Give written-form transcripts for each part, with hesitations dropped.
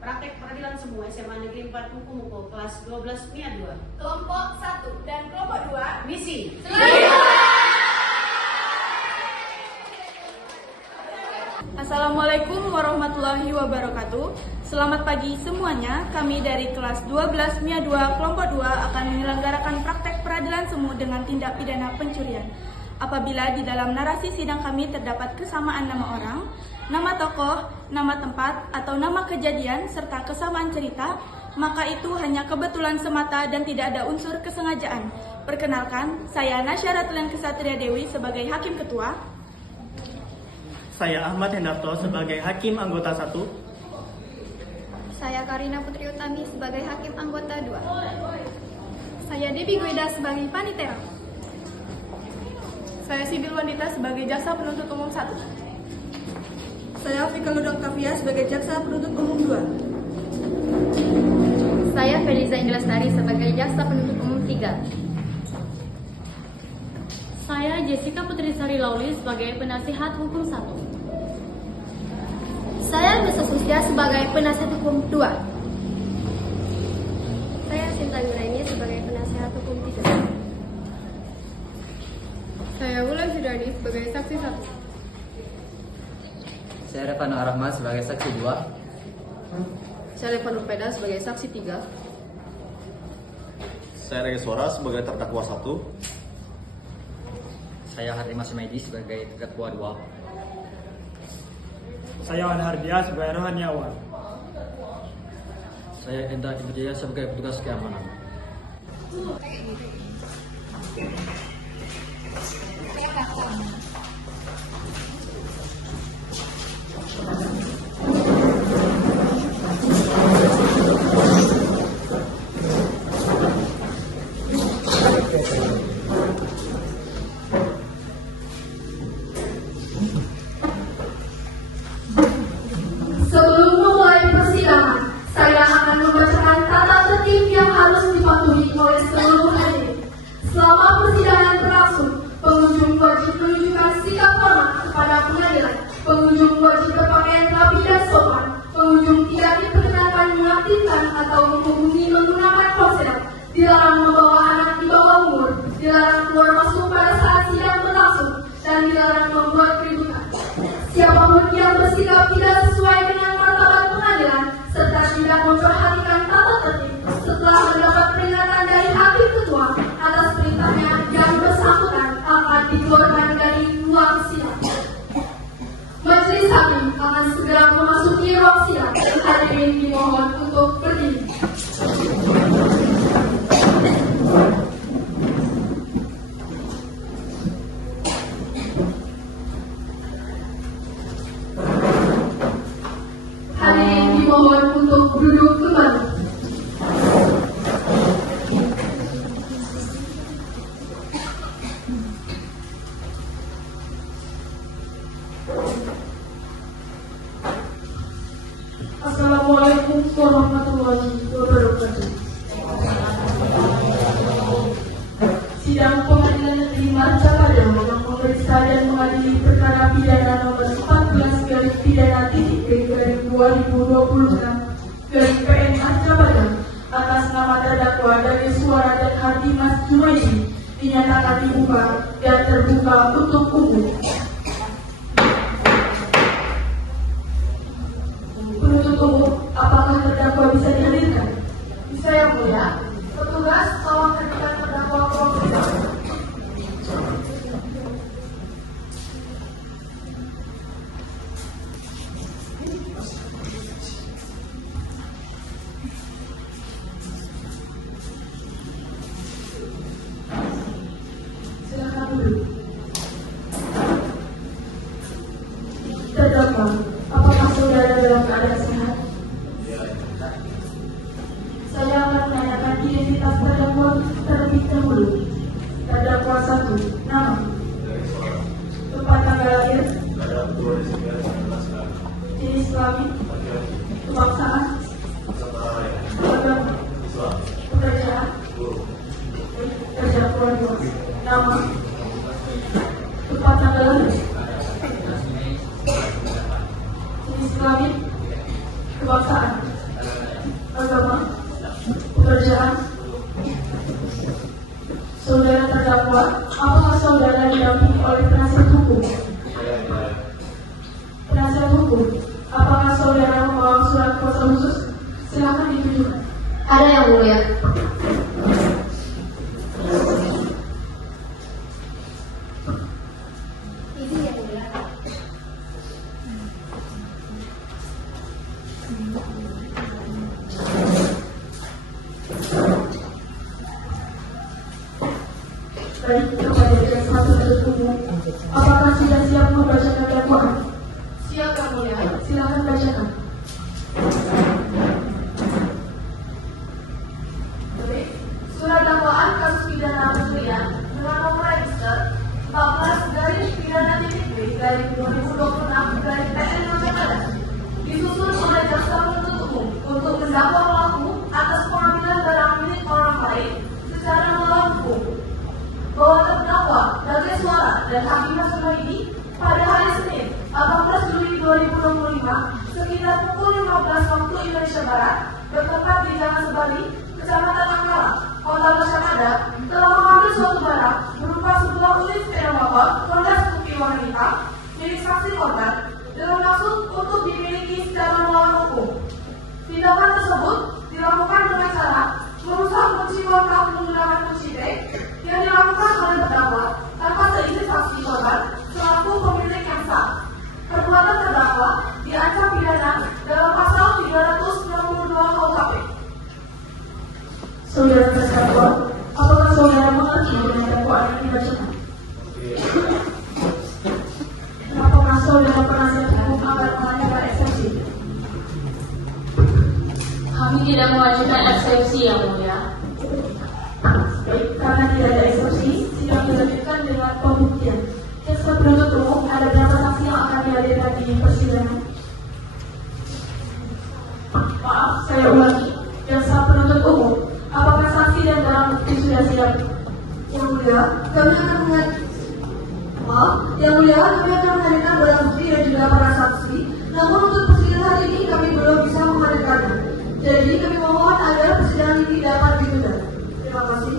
Praktek peradilan semua SMA Negeri 4 Muko kelas 12 MIA 2. Kelompok 1 dan kelompok 2 Misi. Assalamualaikum warahmatullahi wabarakatuh. Selamat pagi semuanya. Kami dari kelas 12 MIA 2 kelompok 2 akan menyelenggarakan praktek peradilan semu dengan tindak pidana pencurian. Apabila di dalam narasi sidang kami terdapat kesamaan nama orang, nama tokoh, nama tempat, atau nama kejadian, serta kesamaan cerita, maka itu hanya kebetulan semata dan tidak ada unsur kesengajaan. Perkenalkan, saya Nasya Ratulian Kesatria Dewi sebagai Hakim Ketua. Saya Ahmad Hendarto sebagai Hakim Anggota 1. Saya Karina Putri Utami sebagai Hakim Anggota 2. Saya Debbie Gweda sebagai Panitera. Saya Sibil Wanita sebagai Jaksa Penuntut Umum 1. Saya Fika Ludo Oktavia sebagai Jaksa Penuntut Umum 2. Saya Feliza Inglesari sebagai Jaksa Penuntut Umum 3. Saya Jessica Putri Sari Lauli sebagai Penasihat Hukum 1. Saya Nisa Susya sebagai Penasihat Hukum 2. Saya Sinta Nuraini sebagai Penasihat Hukum 3. Saya Wulan Sudarni sebagai Saksi 1. Saya Revano Rahman sebagai Saksi 2. Saya Levan Rupeda sebagai Saksi 3. Saya Regi Suara sebagai terdakwa 1. Saya Harima Sumaidi sebagai Ketua 2. Saya Wan Hardia sebagai Rohaniawan. Saya Enda Ibtiya sebagai petugas keamanan. Sebelum memulai persidangan, saya akan membacakan tata tertib yang harus dipatuhi oleh seluruh hadirin. Selama persidangan berlangsung, pengunjung wajib menunjukkan sikap hormat kepada pengadilan. Pengunjung wajib berpakaian rapi dan sopan. Pengunjung tidak diperkenankan mengaktifkan atau menghubungi menggunakan ponsel. Dilarang membawa anak di bawah umur. Dilarang keluar masuk pada saat sidang berlangsung dan dilarang membuat keributan. Siapapun yang bersikap tidak sesuai dengan martabat pengadilan serta tidak memperhatikan tata tertib setelah mendapat peringatan dari Hakim Ketua atas perintahnya yang bersangkutan akan dikeluarkan dari ruang sidang. Majelis Hakim akan segera memasuki ruang sidang. Hadirin dimohon untuk berdiri. Hadirin dimohon untuk duduk kembali. Assalamualaikum warahmatullahi wabarakatuh. Sidang Pengadilan Negeri Martapada yang memeriksa dan mengadili perkara pidana nomor 14/2023/2026 Martapada atas nama terdakwa dari Suara dan Hardimas Jumaidi dinyatakan dibuka dan terbuka untuk umum. Penuntut umum, apakah terdakwa bisa dihadirkan? Bisa yang mulia. Petugas, tolong hadirkan terdakwa ke ruang sidang. Silakan duduk. Baik, kepada jaksa penuntut umum, apakah sudah siap membacakan dakwaan? Siap Yang Mulia. Silakan bacakan. Baik. Surat dakwaan kasus pidana pencurian dengan nomor register 14-PB/2026/PN disusun oleh jaksa penuntut umum untuk mendakwa pelaku atas pengambilan barang milik orang lain secara melawan hukum, bahwa terdakwa Bagai Suara dan Hakim Masmaidi pada hari Senin 18 Juli 2025 sekitar pukul 15 waktu Indonesia Barat bertempat di Jalan Sebali, Kecamatan Angkara, Kota Masyarakat, telah mengambil suatu barang berupa sebuah unit sepeda motor Honda Scoopy warna hitam milik saksi korban dengan maksud untuk dimiliki secara melawan hukum. Tindakan tersebut dilakukan dengan cara merusak kunci kontak menggunakan kunci T yang dilakukan oleh terdakwa tanpa seizin saksi korban selaku pemilik yang sah. Perbuatan terdakwa diancam pidana dalam pasal 362 KUHP. Saudara terdakwa, apakah saudara mengerti dengan dakwaan yang dibacakan? Apakah saudara penasihat hukum akan mengajukan eksepsi? Kami tidak mengajukan eksepsi, Yang Mulia. Baik, karena tidak ada eksepsi, sidang dilanjutkan dengan pembuktian. Jaksa penuntut umum, ada berapa saksi yang akan dihadirkan di persidangan? Maaf, saya ulangi. Jaksa penuntut umum, apakah saksi dan barang bukti sudah siap? Yang Mulia, kami akan menghadirkan barang bukti dan juga para saksi. Namun untuk persidangan hari ini kami belum bisa menghadirkannya. Jadi kami mohon agar persidangan ini dapat ditunda. Terima kasih.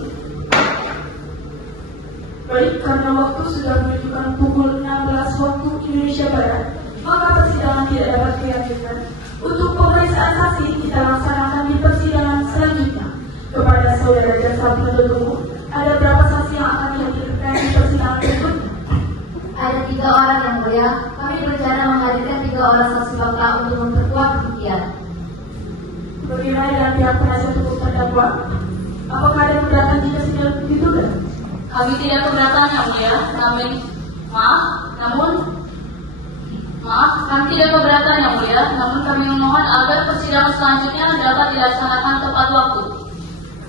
Baik, karena waktu sudah menunjukkan pukul 16 waktu Indonesia Barat, maka persidangan tidak dapat dilanjutkan. Untuk pemeriksaan saksi kita laksanakan di persidangan selanjutnya. Kepada saudara jaksa penuntut umum, ada berapa saksi yang akan dihadirkan di persidangan berikutnya? Ada 3 orang Yang Mulia. Kami berencana menghadirkan 3 orang saksi fakta untuk memperkuat pembuktian. Bagaimana dengan pihak penasihat hukum terdakwa? Apakah ada keberatan jika sidang ditunda? Kami tidak keberatan, Yang Mulia. Kami tidak keberatan, Yang Mulia. Namun kami memohon agar persidangan selanjutnya dapat dilaksanakan tepat waktu.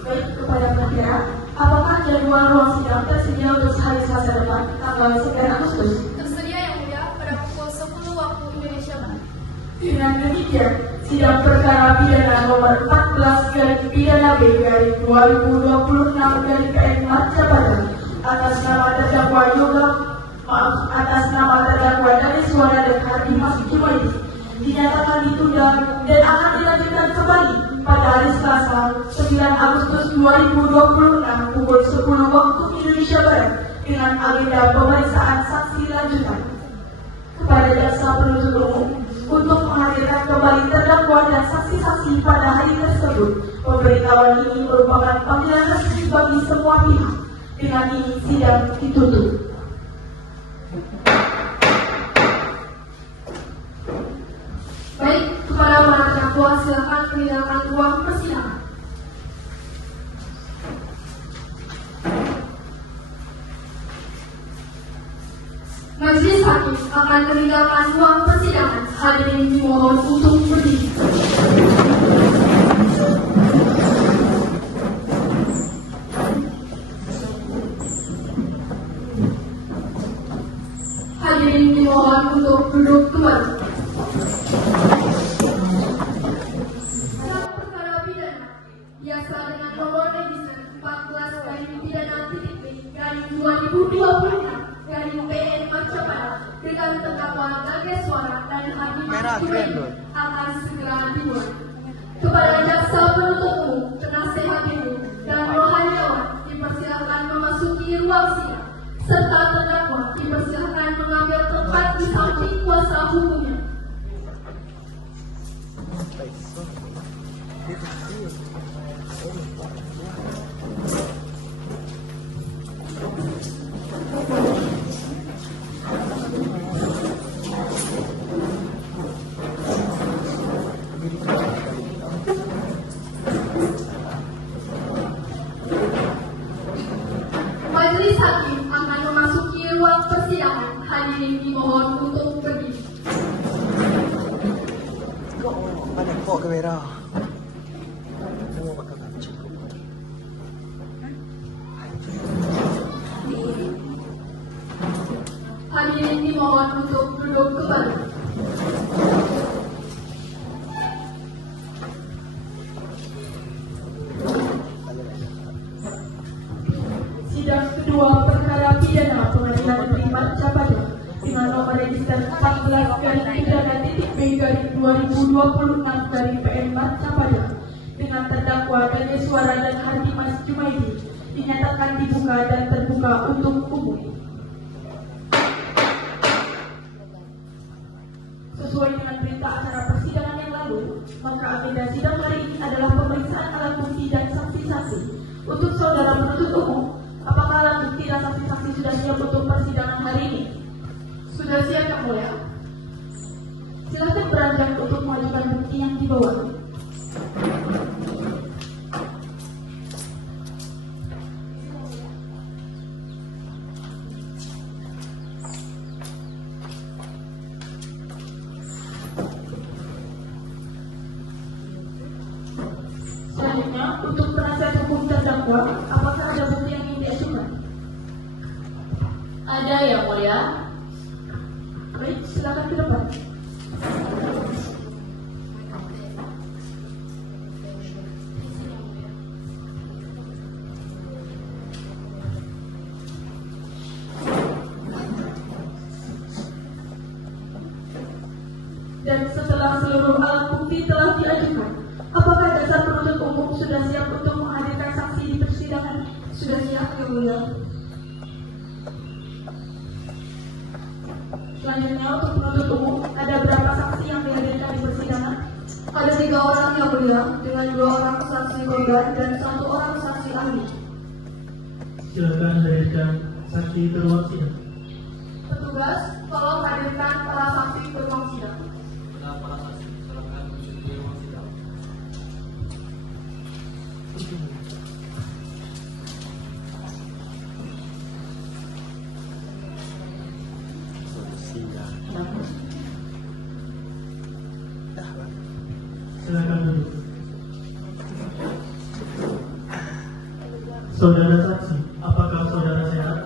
Baik, kepada pendera, apakah jadwal ruang sidang tersedia untuk hari Selasa depan, tanggal 9 Agustus? Tersedia Yang Mulia pada pukul 10 waktu Indonesia Barat. Dengan demikian, sidang perkara pidana nomor 14-PB/2026/PN Majapahit atas nama terdakwa Dari Suara dan Hardimas Jumaidi dinyatakan ditunda dan akan dilanjutkan kembali pada hari Selasa 9 Agustus 2026 pukul 10 waktu Indonesia Barat dengan agenda pemeriksaan saksi lanjutan. Kepada jaksa penuntut umum untuk menghadirkan kembali terdakwa dan saksi-saksi pada hari tersebut. Pemberitahuan ini merupakan panggilan resmi bagi semua pihak. Dengan ini sidang ditutup. Baik, kepada para terdakwa silakan meninggalkan ruang persidangan. Majelis Hakim akan meninggalkan ruang persidangan. Hadirin dimohon untuk berdiri. Hadirin dimohon untuk duduk kembali. Dalam perkara pidana biasa dengan nomor register 14/2026/PN Majapahit dengan terdakwa Bagai Suara dan Hardimas Jumaidi akan segera dimulai. Kepada jaksa penuntut umum, penasehat umum, dan rohaniawan dipersilakan memasuki ruang sidang, serta terdakwa dipersilakan mengambil tempat di samping kuasa hukumnya. Majelis hakim akan memasuki ruang persidangan. Hadirin dimohon untuk berdiri. Hadirin dimohon untuk duduk kembali. Sidang kedua perkara pidana Pengadilan Negeri Marcapaya dengan nomor register 14-3-B-2026-PN Marcapaya dengan terdakwa Dede Suara dan Hardimas Jumaidi dinyatakan dibuka dan terbuka untuk umum. Sesuai dengan berita acara persidangan yang lalu, maka agenda sidang hari ini adalah pemeriksaan alat bukti dan saksi-saksi. Untuk saudara penuntut umum, apakah alat bukti dan saksi-saksi sudah siap untuk persidangan hari ini? Sudah siap, Yang Mulia? Silakan beranjak untuk mengajukan bukti yang dibawa. Selanjutnya, untuk penasihat hukum terdakwa, apakah ada bukti yang ingin diajukan? Ada, Yang Mulia. Baik, silakan ke depan. Dan setelah seluruh alat bukti telah diajukan, apakah dasar penuntut umum sudah siap untuk menghadirkan saksi di persidangan? Sudah siap, Yang Mulia? Selanjutnya, untuk penuntut umum, ada berapa saksi yang dihadirkan di persidangan? Ada 3 orang, Yang Mulia, dengan 2 orang saksi korban dan 1 orang saksi ahli. Silakan hadirkan saksi ke ruang sidang. Petugas, tolong hadirkan para saksi ke ruang sidang. Silakan duduk. Saudara saksi, apakah saudara sehat?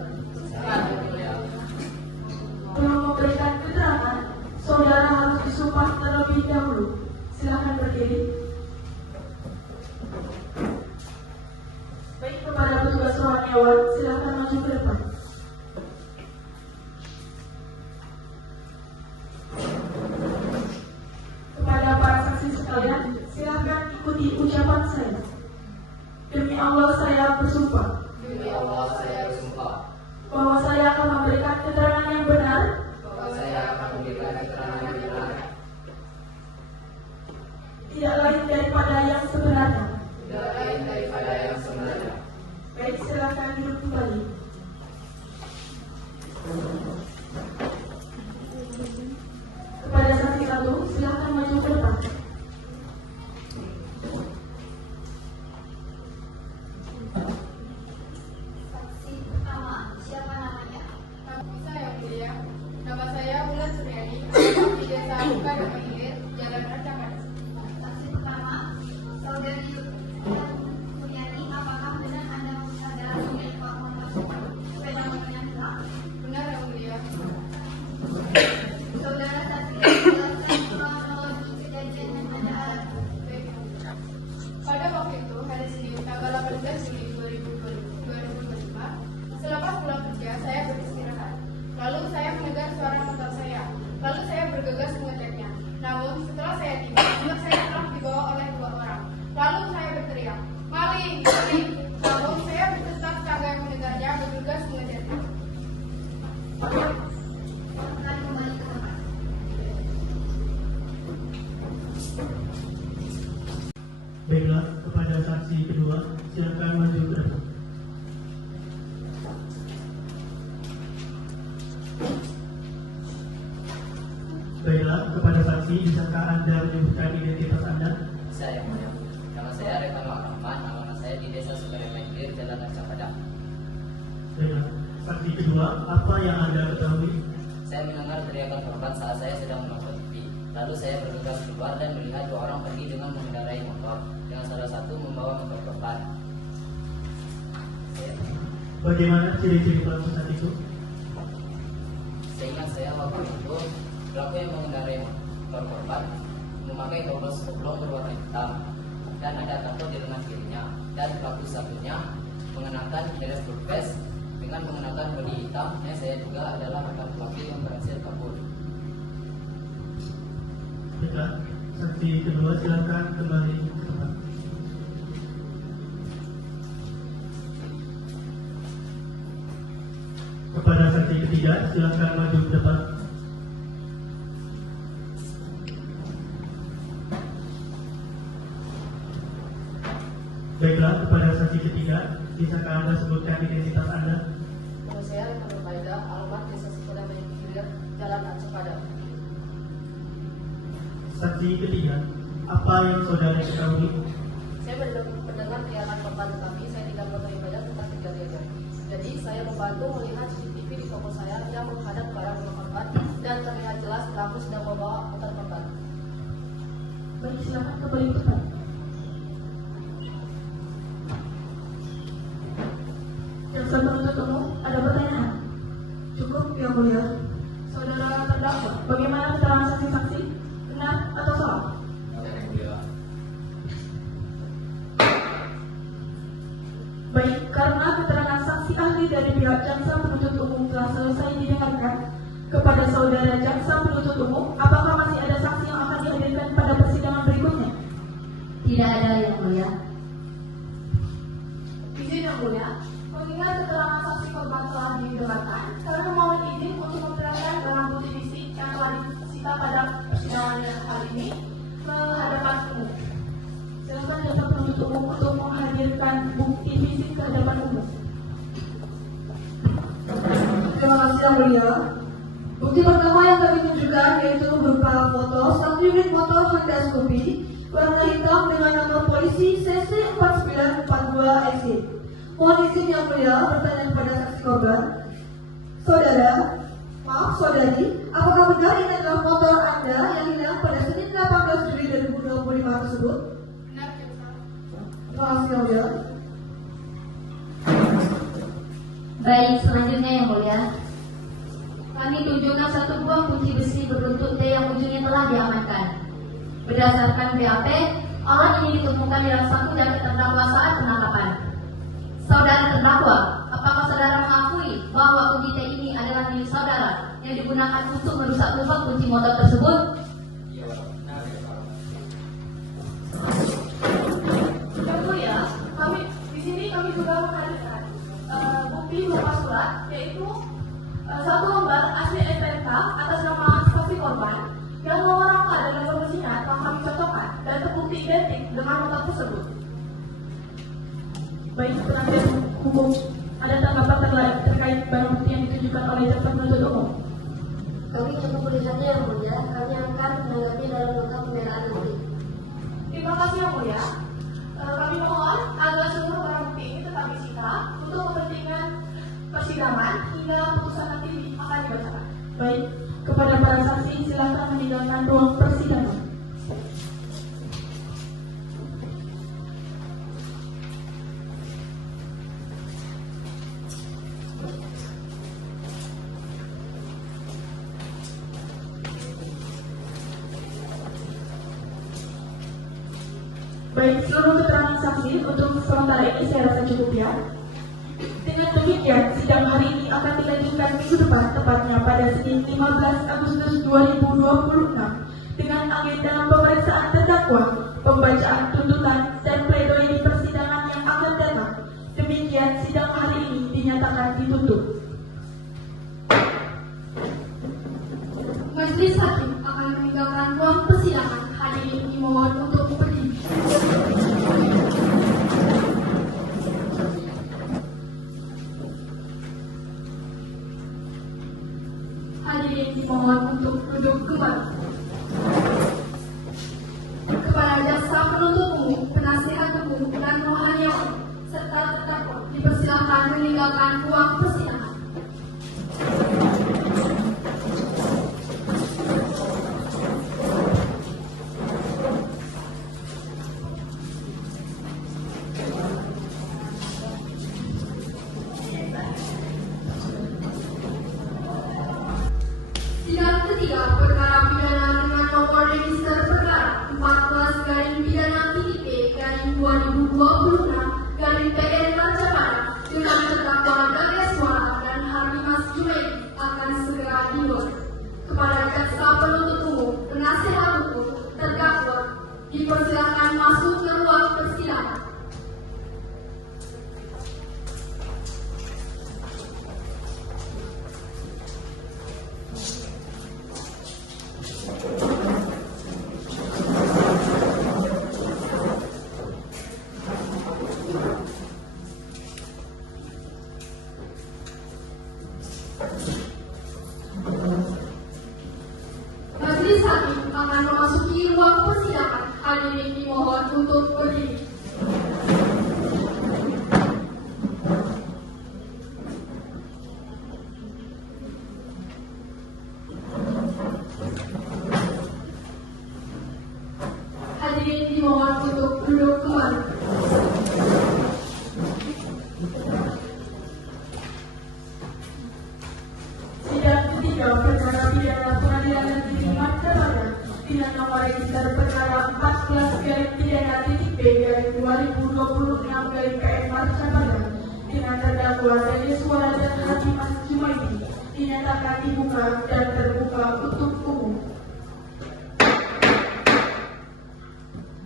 Belum memberikan keterangan, saudara harus disumpah terlebih dahulu. Silakan berdiri. Baik, kepada petugas rohaniawan, silakan maju ke depan. Kepada para saksi sekalian, silakan ikuti ucapan saya. Demi Allah saya bersumpah. Bahwa saya akan memberikan keterangan yang benar. Tidak lain daripada yang sebenarnya. Baik, silakan duduk kembali. Kepada saksi 1, silakan maju ke depan. Saksi pertama, siapa namanya? Saya, Yang Mulia. Nama saya Bulan Suryani, di Desa Buka dan Mengilir, Jalan Marcapaya. Saksi pertama, saudari Suryani, apakah benar Anda adalah pemilik Pak Muhammad sepeda motor yang hilang? Benar, Yang Mulia. Saudara saksi, jelaskan kronologi kejadian yang Anda alami. Baik. Pada waktu itu, hari Senin, tanggal 18 Juli 2025, selepas pulang kerja, saya beristirahat. Lalu saya mendengar suara motor saya. Lalu saya bergegas mengeceknya. Namun, setelah saya tiba, motor saya telah dibawa oleh 2 orang. Lalu saya berteriak, "Maling! Maling!" Namun, saya berdesak tangga yang mendengarnya bergegas mengeceknya. Silakan kembali ke tempat. Baiklah, kepada saksi kedua, silakan maju ke depan. Baiklah, kepada saksi, bisakah Anda menyebutkan identitas Anda? Raja Padang. Baiklah, saksi kedua, apa yang Anda ketahui? Saya mendengar teriakan korban saat saya sedang menonton TV. Lalu saya bergegas keluar dan melihat dua orang pergi dengan mengendarai motor, yang salah satu membawa motor korban. Bagaimana ciri-ciri pelaku saat itu? Seingat saya waktu itu, pelaku yang mengendarai motor korban memakai kaos oblong berwarna hitam dan ada tato di lengan kirinya, dan pelaku satunya mengenakan bulletproof vest dengan mengenakan bodi hitam yang saya duga adalah rekan pelaku yang berhasil kabur. Baiklah, saksi kedua silakan kembali ke tempat. Kepada saksi ketiga silakan maju ke depan. Baiklah, kepada saksi ketiga, bisakah Anda sebutkan identitas Anda? Nama saya Rekan Nurbaida, alamat Desa Sikoda Hilir, Jalan Raja Padang. Saksi ketiga, apa yang saudara ketahui? Saya mendengar teriakan korban, tetapi saya tidak beribadah tentang kejadian. Jadi saya membantu melihat CCTV di toko saya yang menghadap ke arah rumah korban dan terlihat jelas pelaku sedang membawa motor korban. Baik, silakan kembali ke tempat. Jaksa penuntut umum, ada pertanyaan? Cukup, Yang Mulia. Saudara terdakwa, bagaimana keterangan saksi-saksi? Benar atau salah? Baik, karena keterangan saksi ahli dari pihak jaksa penuntut umum telah selesai didengarkan, kepada saudara jaksa penuntut umum, apakah masih ada saksi yang akan dihadirkan pada persidangan berikutnya? Tidak ada, Yang Mulia. Izin, Yang Mulia. Mengingat keterangan saksi korban telah didengarkan, kami mohon izin untuk memperlihatkan barang bukti fisik yang telah disita pada persidangan kali ini ke hadapan umum. Silakan jaksa penuntut umum untuk menghadirkan bukti fisik ke hadapan umum. Terima kasih, Yang Mulia. Bukti pertama yang kami tunjukkan yaitu berupa foto 1 unit motor Honda Scoopy warna hitam dengan nomor polisi CC 4942 SE. Mohon izin Yang Mulia bertanya kepada saksi korban. Saudari, apakah benar ini adalah motor Anda yang hilang pada Senin 18 Juli 2025 tersebut? Benar, Jaksa. Terima kasih, Yang Mulia. Baik, selanjutnya Yang Mulia. Kami tunjukkan satu buah kunci besi berbentuk T yang ujungnya telah diamankan. Berdasarkan BAP, alat ini ditemukan di dalam saku jaket terdakwa saat penangkapan. Saudara terdakwa, apakah saudara mengakui bahwa kunci T ini adalah milik saudara yang digunakan untuk merusak lubang kunci motor tersebut? Yang Mulia, di sini kami juga menghadirkan bukti berupa surat, yaitu satu lembar asli STNK atas nama saksi korban yang nomor rangka dan informasinya telah kami cocokkan dan terbukti identik dengan motor tersebut. Baik, penasihat hukum, ada tanggapan terkait barang bukti yang ditunjukkan oleh jaksa penuntut umum? Kami cukup melihatnya Yang Mulia, kami akan menanggapnya dalam nota pembelaan nanti. Terima kasih Yang Mulia. Kami mohon agar seluruh barang bukti ini tetap disita untuk kepentingan persidangan hingga putusan nanti akan dibacakan. Baik, kepada para saksi silakan meninggalkan ruang persidangan. Baik, seluruh keterangan saksi untuk sementara ini saya rasa cukup ya. Dengan demikian, sidang hari ini akan dilanjutkan minggu depan, tepatnya pada Senin 15 Agustus 2026, dengan agenda pemeriksaan terdakwa, pembacaan tuntutan, dan pledoi di persidangan yang akan datang. Demikian, sidang hari ini dinyatakan ditutup. Majelis hakim akan meninggalkan ruang persidangan. Hadirin dimohon untuk pergi. Hadirin dimohon untuk duduk kembali. akan meninggalkan ruang persidangan. Sidang ketiga perkara pidana dengan nomor register perkara 14-PDP-2026-PN Marcapara dengan terdakwa Darius Suara dan Hardimas Junaidi akan segera dibuat. Kepada jaksa penuntut umum, penasihat hukum, terdakwa dipersilakan masuk ke ruang persidangan. Majelis hakim akan memasuki ruang persidangan. Hadirin dimohon untuk berdiri. Hadirin dimohon untuk duduk kembali. Sidang ketiga perkara pidana pengadilan negeri Marcapara dengan nomor register perkara 14-PDP-2026-PN Marcapara dengan terdakwa Darius Suara dan Hardimas Junaidi dinyatakan dibuka dan terbuka untuk umum.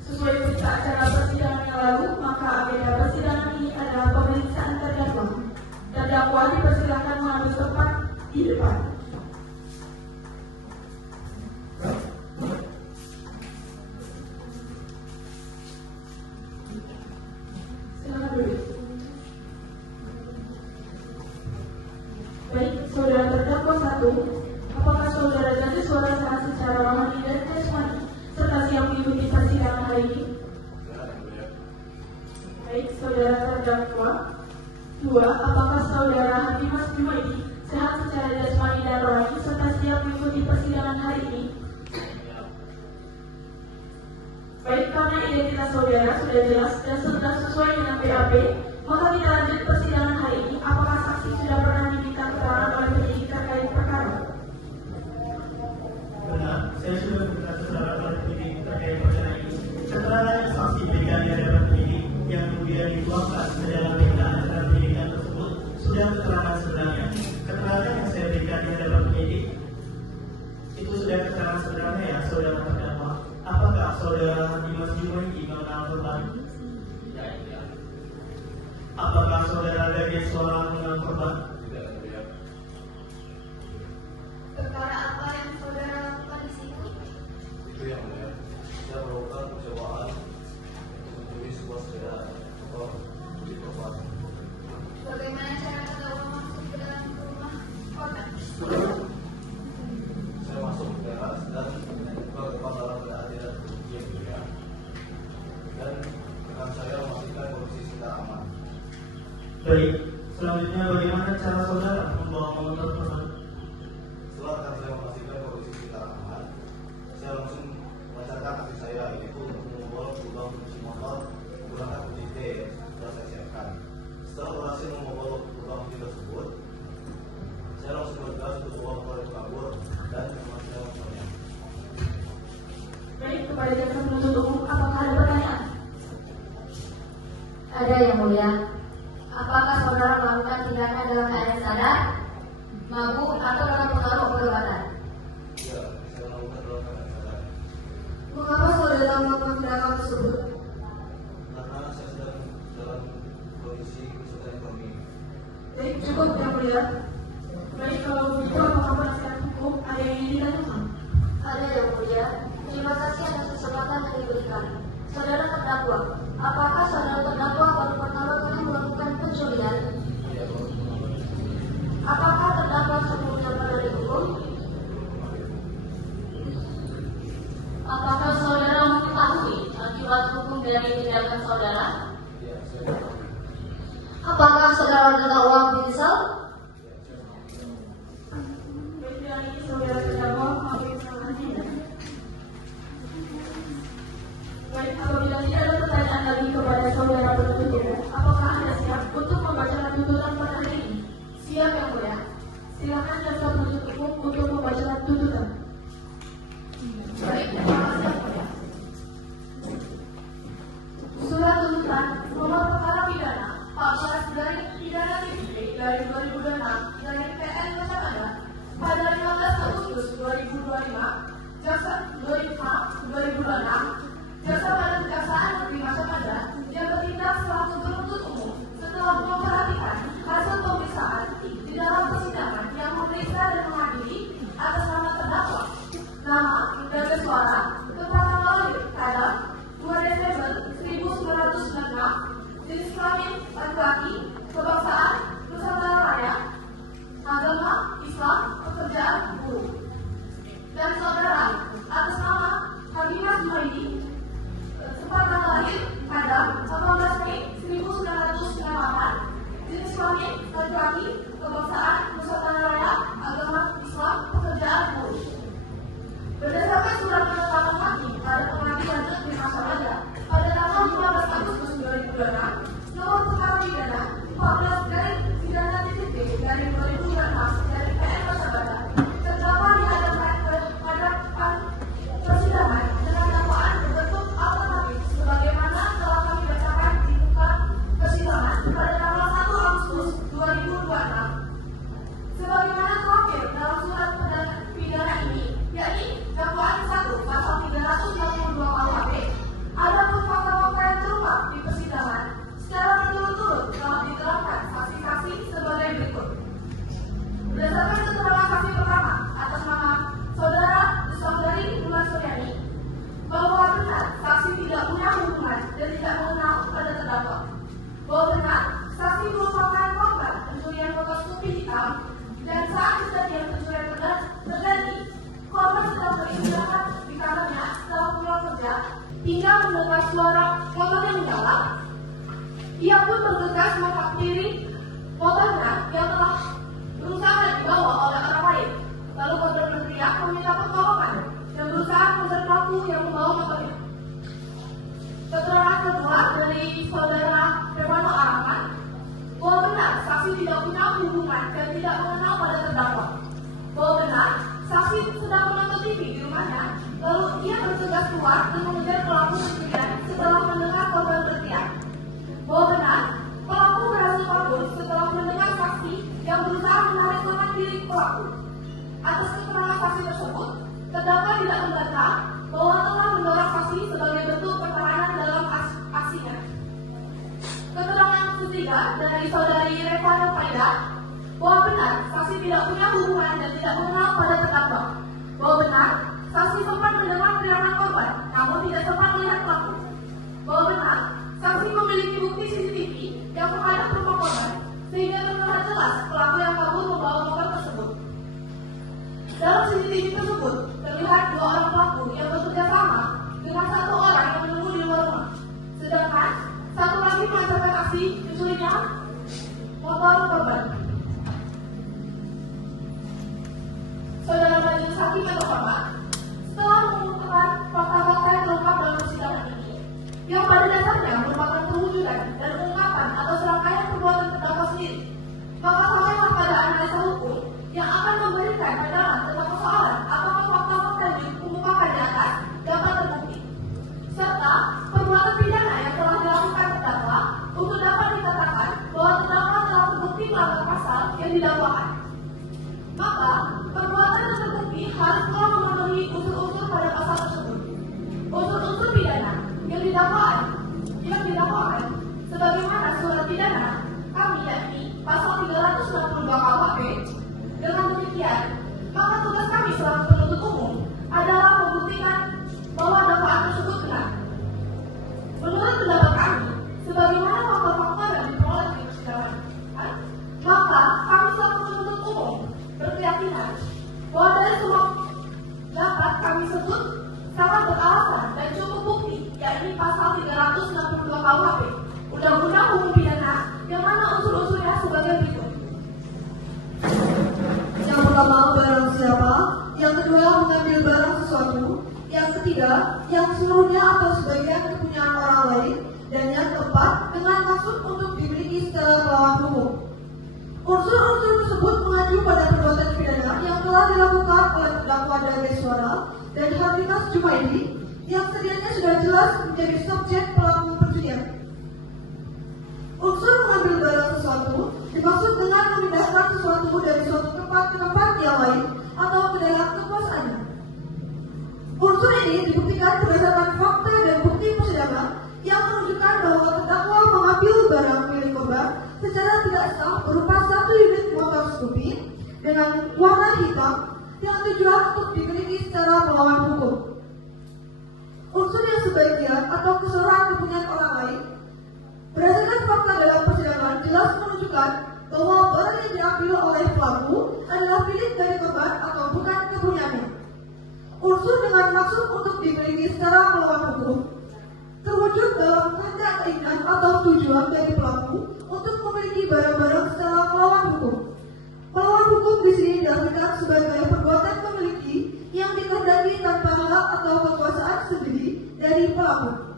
Sesuai berita acara persidangan yang lalu, maka agenda persidangan ini adalah pemeriksaan terdakwa. Terdakwa dipersilakan mengambil tempat di depan. Silakan duduk. Baik, saudara terdakwa 1, apakah saudara Darius Suara sehat secara rohani dan jasmani serta siap mengikuti persidangan hari ini? Baik, saudara terdakwa 2, apakah saudara Hardimas Junaidi sehat secara jasmani dan rohani serta siap mengikuti persidangan hari ini? Baik, karena identitas saudara sudah jelas dan sudah sesuai dengan BAP, maka kita lanjut persidangan hari ini. Apakah saksi sudah pernah diminta keterangan oleh penyidik terkait perkara? Benar, saya sudah meminta keterangan oleh penyidik terkait perkara ini. Keterangan yang saksi berikan di hadapan penyidik yang kemudian dituangkan ke dalam berita acara penyidikan tersebut sudah keterangan sebenarnya. Keterangan yang saya berikan di hadapan penyidik itu sudah keterangan sebenarnya ya, saudara terdakwa. Apakah saudara Hardimas Junaidi mengenal korban? Tidak. Apakah saudara Darius Suara mengenal korban? Tidak. Perkara apa yang saudara lakukan di sini? Itu yang mulia. Saya melakukan percobaan untuk mencuri sebuah sepeda motor di korban. Bagaimana cara terdakwa masuk ke dalam rumah korban? Saya masuk ke teras dan membuka gerbang dalam keadaan tidak terkunci yang mulia. Dan rekan saya memastikan kondisi sudah aman. Baik, selanjutnya bagaimana cara saudara membawa motor korban? Setelah rekan saya memastikan kondisi sudah aman, saya langsung melancarkan aksi saya, yaitu untuk membawa lubang kunci motor menggunakan kunci T yang sudah saya siapkan. Setelah berhasil membawa lubang kunci tersebut, saya langsung bergegas untuk membawa motor itu kabur dan memasukkan motornya. Baik, kepada jaksa penuntut umum, apakah ada pertanyaan? Ada yang mulia. Apakah saudara melakukan tindakan dalam keadaan sadar, mabuk atau dalam pengaruh perbuatan? Iya, saya melakukan dalam keadaan sadar. Mengapa saudara melakukan tindakan tersebut? Karena saya sedang dalam kondisi kesulitan ekonomi. Baik, cukup yang mulia. Baik, kalau begitu apakah penasihat hukum ada yang ingin ditanyakan? Ada yang mulia. Terima kasih atas kesempatan yang diberikan. Saudara terdakwa, apakah saudara terdakwa baru pertama kali melakukan pencurian? Iya, Pak. Apakah terdakwa sebelumnya pernah dihukum? Apakah saudara mengetahui akibat hukum dari tindakan saudara? Iya, saya tahu. Apakah saudara mendengar uang pinsel? Persidangan ini saudara terdakwa mengambil kesalahan tidak. Baik, apabila tidak ada pertanyaan lagi kepada saudara penuntut umum, apakah Anda siap untuk membacakan tuntutan pada hari ini? Siap yang mulia. Silakan jaksa penuntut umum untuk membacakan tuntutan. Baik, terima kasih yang mulia. Surat tuntutan nomor perkara pidana 14 garing pidana TPP garing 2026 garing PN Kecamatan pada 15 Agustus 2025, jaksa 2026, jaksa pada kejaksaan negeri Kecamatan yang bertindak selaku penuntut umum setelah memperhatikan hasil pemeriksaan di dalam persidangan yang memeriksa dan mengadili atas nama terdakwa, nama dan suara, keterangan lahir kadang 2 Desember 1996, jenis kelamin laki-laki, kebangsaan Nusantara Raya, agama Islam, pekerjaan buruh, dan saudara atas nama Habibah Jumaidi, tempat tanggal lahir kadang 18 Mei 1998, jenis kelamin laki-laki, kebangsaan Nusantara Raya, agama Islam, pekerjaan buruh. Berdasarkan surat penetapan hakim pada pengadilan negeri Masyarakat pada tanggal 15 Agustus 2026, nomor perkara pidana 14 garing pidana TPP garing 2026 dari PN Masyarakat, terdakwa dihadapkan hadapan persidangan dengan dakwaan berbentuk alternatif sebagaimana telah kami bacakan di muka persidangan pada tanggal 1 Agustus 2026. Sebagaimana terangkum dalam surat pidana ini, yakni dakwaan 1 pasal 362 KUHP, ada pun fakta-fakta yang terungkap di persidangan secara berturut-turut telah diterangkan saksi-saksi sebagai berikut. Berdasarkan keterangan saksi pertama atas nama saudara Saudari Bulan Suryani, bahwa benar saksi tidak punya hubungan dan tidak mengenal pada terdakwa, bahwa benar saksi merupakan korban pencurian bekas kopi hitam, dan saat kejadian pencurian terjadi, korban sedang beristirahat di kamarnya setelah pulang kerja hingga mendengar suara motor yang menyala. Ia pun bergegas menghampiri motornya yang telah berusaha dibawa oleh orang lain. Lalu korban berteriak meminta pertolongan dan berusaha mengejar pelaku yang membawa motornya. Keterangan kedua dari saudara Hermano Arafat, bahwa benar saksi tidak punya hubungan dan tidak mengenal pada terdakwa. Bahwa benar saksi sedang menonton TV di rumahnya, lalu ia bergegas keluar dan mengejar pelaku pencurian setelah mendengar korban berteriak. Bahwa benar pelaku berhasil kabur setelah mendengar saksi yang berusaha menarik tangan kiri pelaku. Atas keterangan saksi tersebut, terdakwa tidak membantah bahwa telah mendorong saksi sebagai bentuk pertahanan dalam aksinya. Keterangan ketiga dari saudari Revano Faida, bahwa benar saksi tidak punya hubungan dan tidak mengenal pada terdakwa. Bahwa benar saksi sempat mendengar teriakan korban, namun tidak sempat melihat pelaku. Bahwa benar saksi memiliki bukti CCTV yang menghadap rumah korban, sehingga terlihat jelas pelaku yang kabur membawa motor tersebut. Dalam CCTV tersebut terlihat 2 orang pelaku yang bekerja sama dengan 1 orang yang menunggu di luar rumah, sedangkan 1 lagi melancarkan aksi mencurinya motor korban. Saudara majelis hakim yang terhormat, setelah mengungkapkan fakta-fakta yang terungkap dalam persidangan ini, yang pada dasarnya merupakan perwujudan dan ungkapan atau serangkaian perbuatan terdakwa sendiri, maka sampailah pada analisa hukum yang akan memberikan pandangan tentang persoalan apakah fakta-fakta yang dikemukakan di atas dapat terbukti, serta perbuatan pidana yang telah dilakukan terdakwa untuk dapat dikatakan bahwa terdakwa telah terbukti melanggar pasal yang didakwakan. Maka perbuatan yang terbukti harus telah memenuhi unsur-unsur pada pasal tersebut. Unsur-unsur pidana yang didakwakan sebagaimana surat pidana kami, yakni pasal 362 KUHP. Dengan demikian, maka tugas kami selaku penuntut umum adalah membuktikan bahwa dakwaan tersebut benar. Menurut pendapat kami, sebagaimana fakta-fakta yang diperoleh di persidangan, maka kami selaku penuntut umum berkeyakinan bahwa dari semua dapat kami sebut sangat beralasan dan cukup bukti, yakni pasal 362 KUHP, Undang-Undang Hukum Pidana, yang mana ketiga, yang seluruhnya atau sebagian kepunyaan orang lain, dan yang keempat, dengan maksud untuk dimiliki secara melawan hukum. Unsur-unsur tersebut mengacu pada perbuatan pidana yang telah dilakukan oleh terdakwa Dage Suara dan Hardimas Jumaidi yang sedianya sudah jelas menjadi subjek pelaku perjudian. Unsur mengambil barang sesuatu dimaksud dengan memindahkan sesuatu dari suatu tempat ke tempat yang lain atau ke dalam kekuasaannya. Unsur ini dibuktikan berdasarkan fakta dan bukti persidangan yang menunjukkan bahwa terdakwa mengambil barang milik korban secara tidak sah berupa 1 unit motor Scoopy dengan warna hitam yang tujuan untuk dimiliki secara melawan hukum. Unsur yang sebagian atau keseluruhan kepunyaan orang lain berdasarkan fakta dalam persidangan jelas menunjukkan bahwa barang yang diambil oleh pelaku adalah milik dari korban atau bukan kepunyaannya. Unsur dengan maksud untuk dimiliki secara melawan hukum terwujud dalam kehendak keinginan atau tujuan dari pelaku untuk memiliki barang-barang secara melawan hukum. Melawan hukum di sini diartikan sebagai perbuatan memiliki yang dikehendaki tanpa hak atau kekuasaan sendiri dari pelaku.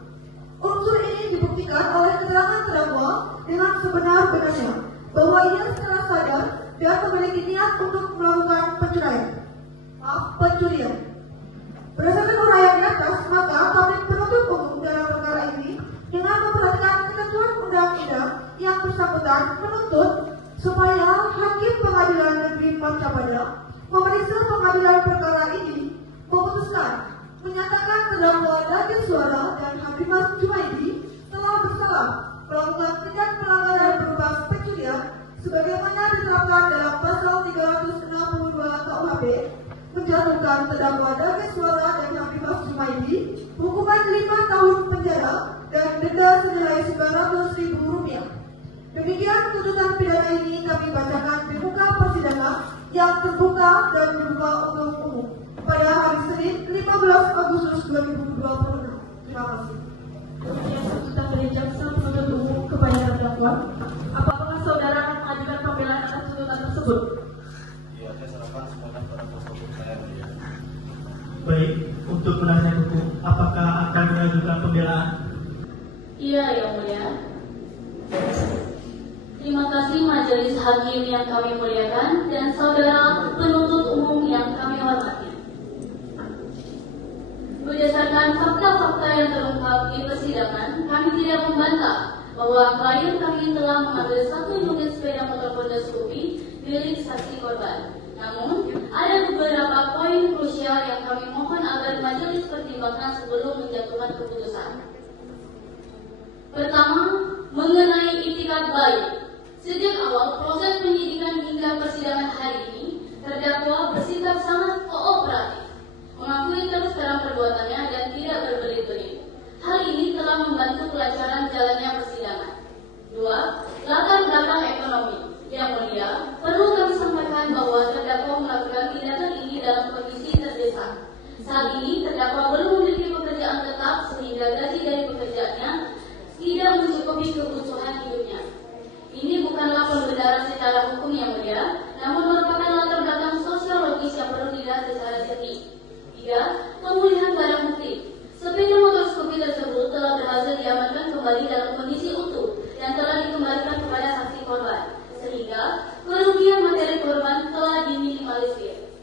Unsur ini dibuktikan oleh keterangan terdakwa dengan sebenar-benarnya bahwa ia secara sadar dan memiliki niat untuk melakukan pencurian. Berdasarkan uraian di atas, maka tablik penuntut umum dalam perkara ini dengan memperhatikan ketentuan undang-undang yang bersangkutan menuntut supaya Hakim Pengadilan Negeri Marcapada memeriksa pengadilan perkara ini memutuskan menyatakan terdakwa Dage Suara dan Hardimas Jumaidi telah bersalah melakukan tindak pelanggaran berupa pencurian sebagaimana diterapkan dalam pasal 362 KUHP, menjatuhkan terdakwa Dage Suara dan Hardimas Jumaidi hukuman 5 tahun penjara dan denda senilai Rp900.000. Demikian tuntutan pidana ini kami bacakan di muka persidangan yang terbuka dan dibuka untuk umum pada hari Senin 15 Agustus 2026. Terima kasih. Kemudian tuntutan dari jaksa penuntut umum kepada terdakwa. Apakah saudara akan mengajukan pembelaan atas tuntutan tersebut? Iya, saya serahkan semuanya kepada kuasa hukum saya. Baik, untuk penasihat hukum, apakah akan mengajukan pembelaan? Iya, Yang Mulia. Terima kasih majelis hakim yang kami muliakan dan saudara penuntut umum yang kami hormati. Berdasarkan fakta-fakta yang terungkap di persidangan, kami tidak membantah bahwa klien kami telah mengambil 1 unit sepeda motor Honda Scoopy milik saksi korban. Namun, ada beberapa poin krusial yang kami mohon agar majelis pertimbangkan sebelum menjatuhkan keputusan. Pertama, mengenai itikat baik. Sejak awal proses penyidikan hingga persidangan hari ini, terdakwa bersikap sangat kooperatif, mengakui terus terang perbuatannya dan tidak berbelit-belit. Hal ini telah membantu kelancaran jalannya persidangan. 2. Latar belakang ekonomi. Yang Mulia, perlu kami sampaikan bahwa terdakwa melakukan tindakan ini dalam kondisi terdesak. Saat ini terdakwa belum memiliki pekerjaan tetap sehingga gaji dari pekerjaannya tidak mencukupi kebutuhan hidupnya. Ini bukanlah pembenaran secara hukum yang mulia, namun merupakan latar belakang sosiologis yang perlu dilihat secara jernih. 3. Pemulihan barang bukti. Sepeda motor Scoopy tersebut telah berhasil diamankan kembali dalam kondisi utuh dan telah dikembalikan kepada saksi korban, sehingga kerugian materi korban telah diminimalisir.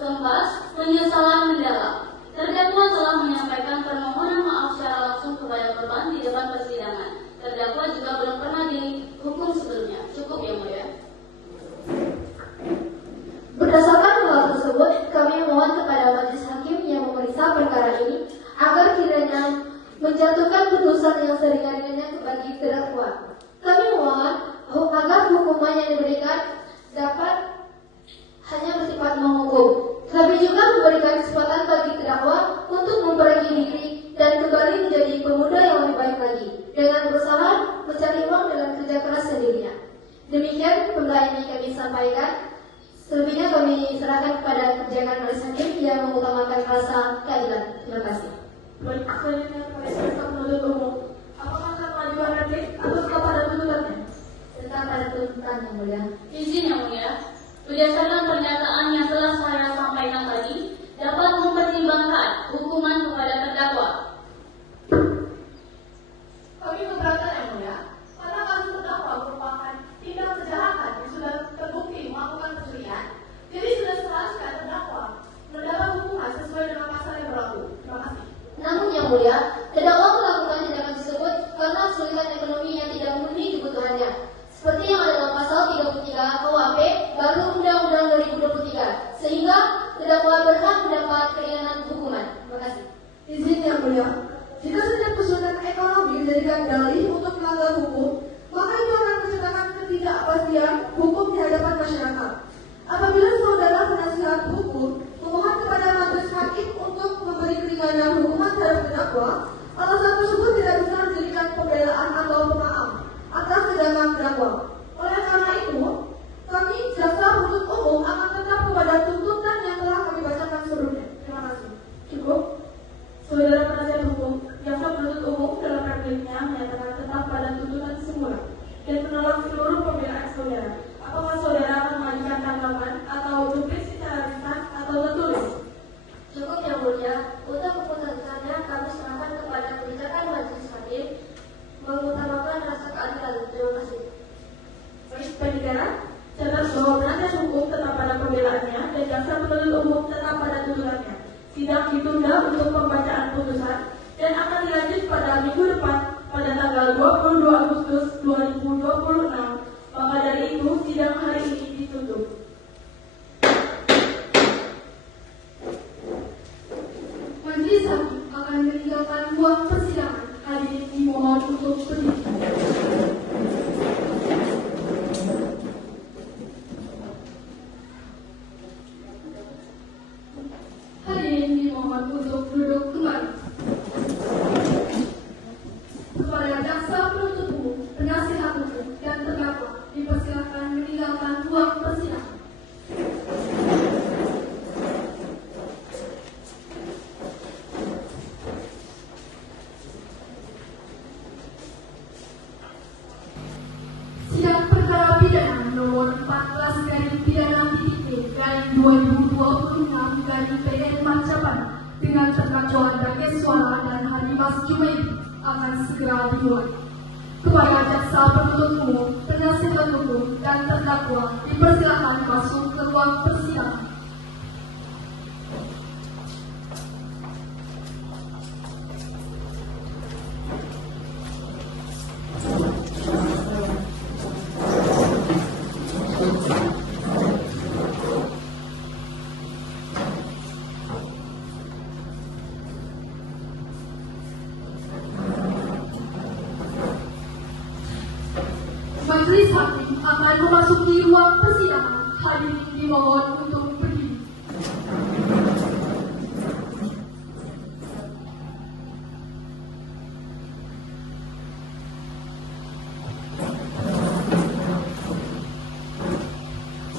Keempat, penyesalan mendalam. Terdakwa telah menyampaikan permohonan maaf secara langsung kepada korban di depan persidangan. Terdakwa juga belum pernah dihukum sebelumnya. Cukup, Yang Mulia. Berdasarkan hal tersebut, kami mohon kepada majelis hakim yang memeriksa perkara ini agar kiranya menjatuhkan putusan yang seringan-ringannya bagi terdakwa. Kami mohon agar hukuman yang diberikan dapat hanya bersifat menghukum. Kami juga memberikan kesempatan bagi terdakwa untuk memperbaiki diri dan kembali menjadi pemuda yang lebih baik lagi dengan berusaha mencari uang dengan kerja keras sendirinya. Demikian pembelaan ini kami sampaikan. Selebihnya kami serahkan kepada kebijakan majelis hakim yang mengutamakan rasa keadilan. Terima kasih. Baik, selanjutnya kepada jaksa penuntut umum. Apakah akan mengajukan replik atau tetap pada tuntutannya? Tetap pada tuntutan yang mulia. Izin, Yang Mulia. Berdasarkan pernyataan yang telah saya sampaikan tadi, dapat mempertimbangkan hukuman kepada terdakwa. Kami keberatan yang mulia, karena kasus terdakwa merupakan tindak kejahatan yang sudah terbukti melakukan pencurian, jadi sudah seharusnya terdakwa mendapat hukuman sesuai dengan pasal yang berlaku. Terima kasih. Namun yang mulia, terdakwa melakukan tindakan tersebut karena kesulitan ekonomi yang tidak memenuhi kebutuhannya. Seperti yang ada dalam pasal 33 KUHP baru Undang-Undang 2023, sehingga terdakwa berhak mendapat keringanan hukuman. Terima kasih. Izin yang mulia, jika setiap kesulitan ekonomi menjadikan dalih untuk melanggar hukum, maka itu akan menciptakan ketidakpastian hukum di hadapan masyarakat. Apabila saudara penasihat hukum memohon kepada majelis hakim untuk memberi keringanan hukuman terhadap terdakwa, alasan tersebut tidak bisa dijadikan pembelaan atau pemaaf atas tindakan terdakwa. Oleh karena itu, kami jaksa penuntut umum akan tetap kepada tuntutan yang telah kami bacakan sebelumnya. Terima kasih. Cukup. Saudara penasihat hukum, jaksa penuntut umum dalam repliknya menyatakan tetap pada tuntutan semula dan menolak seluruh pembelaan saudara. Apakah saudara akan mengajukan tanggapan atau tulis secara ringkas atau tertulis? Cukup yang mulia, untuk keputusannya kami serahkan kepada kebijakan majelis hakim mengutamakan rasa keadilan. Terima kasih. Baik, Pendegara, catat bahwa penasihat hukum tetap pada pembelaannya dan jaksa penuntut umum tetap pada tuntutannya. Sidang ditunda untuk pembacaan putusan dan akan dilanjut pada minggu depan pada tanggal 22 Agustus 2026. Maka dari itu, sidang hari ini ditutup. Majelis hakim akan meninggalkan ruang persidangan. Hadirin dimohon untuk berdiri. Hadirin dimohon untuk duduk kembali. Kepada jaksa penuntut umum, penasihat hukum, dan terdakwa dipersilakan meninggalkan ruang persidangan. Sidang perkara pidana nomor 14/pidana-B/2026/PN Marcapan dengan terdakwa Dageswara dan Harimas Jumaidi akan segera dimulai. Kepada jaksa penuntut umum, penasihat hukum, dan terdakwa dipersilakan masuk ke ruang persidangan. Majelis hakim akan memasuki ruang persidangan. Hadirin dimohon untuk berdiri.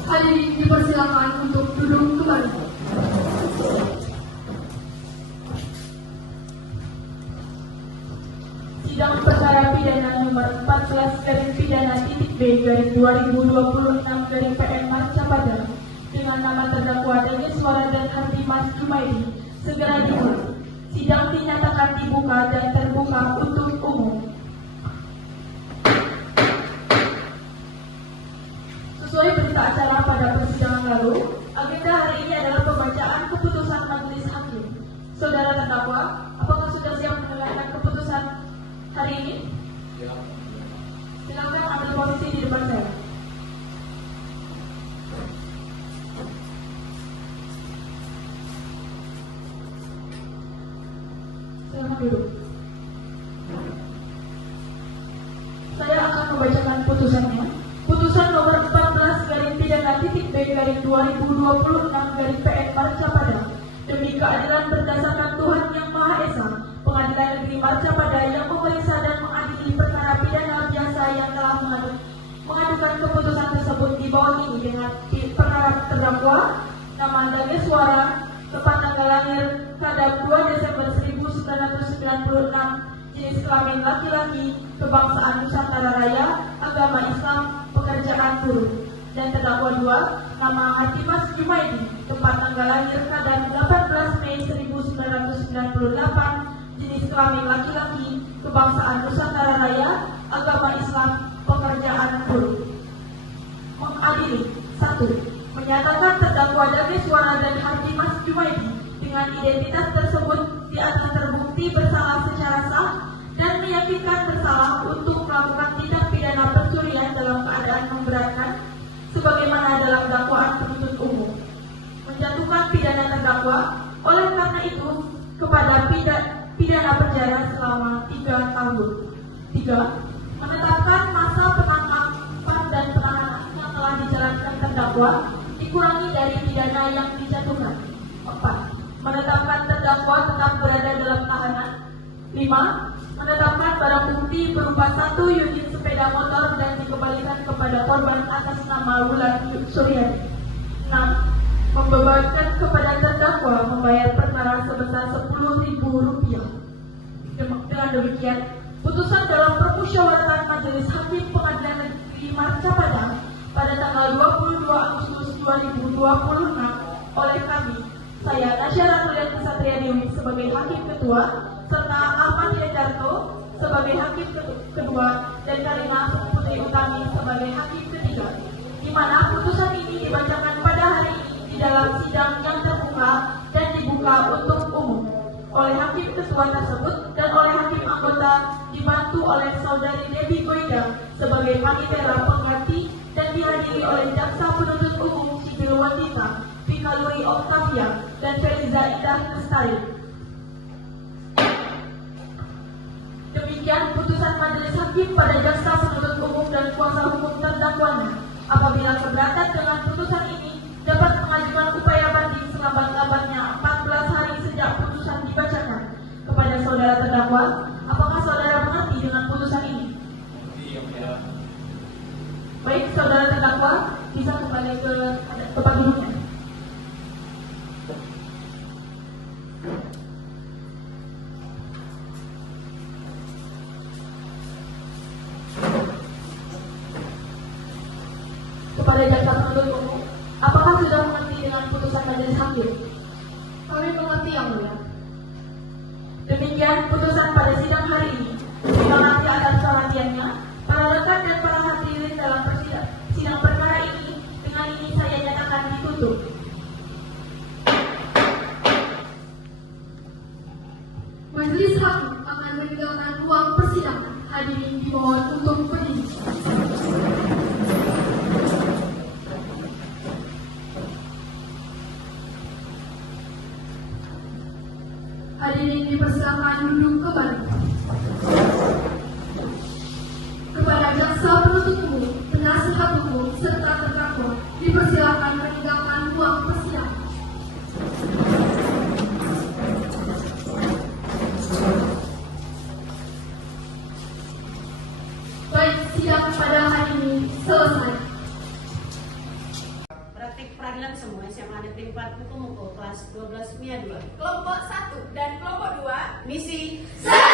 Hadirin dipersilakan untuk duduk kembali. Sidang perkara pidana nomor 14/pidana-B/2026/PN Marcapada dengan nama terdakwa Dageswara dan Harimas Jumaidi segera dimulai. Sidang dinyatakan dibuka dan terbuka untuk umum. Sesuai berita acara pada persidangan lalu, agenda hari ini adalah pembacaan keputusan majelis hakim. Saudara terdakwa, apakah sudah siap mendengarkan keputusan hari ini? Silakan ambil posisi di depan saya. Silakan duduk. Saya akan membacakan putusannya. Putusan nomor 14/pidana-B/2026/PN Marcapada demi keadilan berdasarkan Tuhan Yang Maha Esa, Pengadilan Negeri Marcapada yang memeriksa dan mengadili perkara pidana biasa yang telah mengadukan keputusan tersebut di bawah ini dengan perkara terdakwa nama Dageswara, tepat tanggal lahir kadar 2 Desember 1996, jenis kelamin laki-laki, kebangsaan Nusantara Raya, agama Islam, pekerjaan buruh. Dan terdakwa 2, nama Hatimas Jumaidi, tempat tanggal lahir kadar 18 Mei 1998, jenis kelamin laki-laki, kebangsaan Nusantara Raya, agama Islam, pekerjaan buruh. Mengadili. 1. Menyatakan terdakwa Davis Suara dan Hatimas Jumaidi dengan identitas tersebut di atas terbukti bersalah secara sah dan meyakinkan bersalah untuk melakukan tindak pidana pencurian dalam keadaan memberatkan sebagaimana dalam dakwaan penuntut umum. Menjatuhkan pidana terdakwa oleh karena itu kepada pidana penjara selama 3 tahun. 3. Menetapkan masa penangkapan dan penahanan yang telah dijalankan terdakwa dikurangi dari pidana yang dijatuhkan. 4. Menetapkan terdakwa tetap berada dalam tahanan. 5. Menetapkan barang bukti berupa 1 unit sepeda motor dan dikembalikan kepada korban atas nama Wulan Suryani. 6. Membebankan kepada terdakwa membayar perkara sebesar Rp10.000. Dengan demikian, putusan dalam permusyawaratan Majelis Hakim Pengadilan Negeri Marcapadang pada tanggal 22 Agustus 2026 oleh kami, saya Nasya Ratulian Kesatria Dewi sebagai Hakim Ketua, serta Ahmad Yedarto sebagai Hakim Kedua dan Karimah Putri Utami sebagai Hakim Ketiga, di mana putusan ini dibacakan pada hari ini di dalam sidang yang terbuka dan dibuka untuk umum oleh Hakim Ketua tersebut dan oleh Hakim Anggota dibantu oleh Saudari Debbie Goida sebagai Panitera Pengganti dan dihadiri oleh Jaksa Penuntut Umum Sipil Wanita Pikaluri Octavia dan Feliza Indah Lestari. Demikian putusan Majelis Hakim pada Jaksa Penuntut Umum dan kuasa hukum terdakwanya. Apabila keberatan dengan putusan ini, dapat mengajukan upaya banding selambat-lambatnya 14 hari sejak putusan dibacakan. Kepada saudara terdakwa, apakah saudara mengerti dengan putusan ini? Iya. Baik, saudara terdakwa bisa kembali ke tempat duduknya. Kepada jaksa penuntut umum, apakah sudah mengerti dengan putusan Majelis Hakim? Kami mengerti, Yang Mulia. Demikian putusan pada sidang hari ini. Terima kasih atas perhatiannya. Para rekan dan para hadirin dalam sidang perkara ini, dengan ini saya nyatakan ditutup. Majelis Hakim akan meninggalkan ruang persidangan. Hadirin dimohon untuk berdiri. Hadirin dipersilakan duduk kembali. Kepada jaksa penuntut umum, penasihat hukum serta terdakwa dipersilakan meninggalkan ruang persidangan. Baik, sidang pada hari ini selesai. Praktik peradilan semua SMA Negeri 4 Muko kelas 12 MIA 2. Kelompok 1 dan kelompok 2 Misi Saya